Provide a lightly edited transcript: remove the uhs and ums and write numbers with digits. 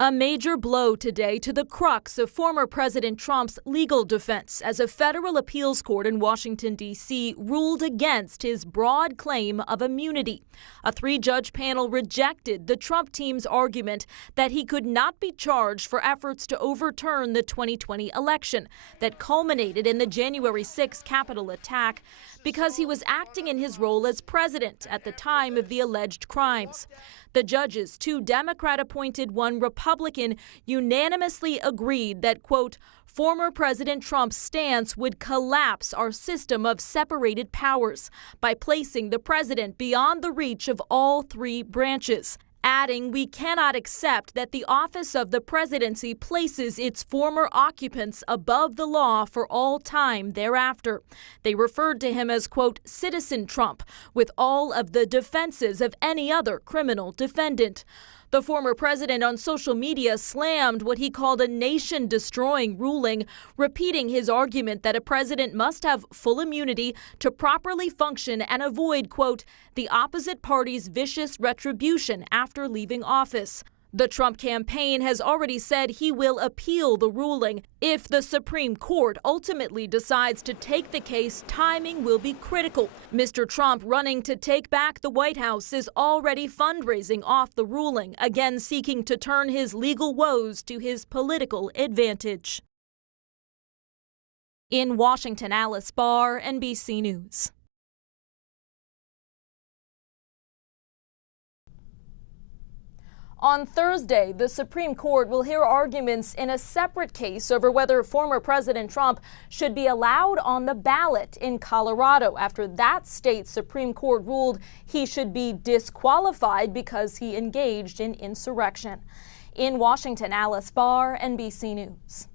A major blow today to the crux of former President Trump's legal defense as a federal appeals court in Washington, D.C. ruled against his broad claim of immunity. A three-judge panel rejected the Trump team's argument that he could not be charged for efforts to overturn the 2020 election that culminated in the January 6 Capitol attack because he was acting in his role as president at the time of the alleged crimes. The judges, two Democrat-appointed, one Republican, unanimously agreed that, quote, former President Trump's stance would collapse our system of separated powers by placing the president beyond the reach of all three branches. Adding, we cannot accept that the office of the presidency places its former occupants above the law for all time thereafter. They referred to him as, quote, Citizen Trump, with all of the defenses of any other criminal defendant. The former president on social media slammed what he called a nation-destroying ruling, repeating his argument that a president must have full immunity to properly function and avoid, quote, the opposite party's vicious retribution after leaving office. The Trump campaign has already said he will appeal the ruling. If the Supreme Court ultimately decides to take the case, timing will be critical. Mr. Trump, running to take back the White House, is already fundraising off the ruling, again seeking to turn his legal woes to his political advantage. In Washington, Alice Barr, NBC News. On Thursday, the Supreme Court will hear arguments in a separate case over whether former President Trump should be allowed on the ballot in Colorado after that state's Supreme Court ruled he should be disqualified because he engaged in insurrection. In Washington, Alice Barr, NBC News.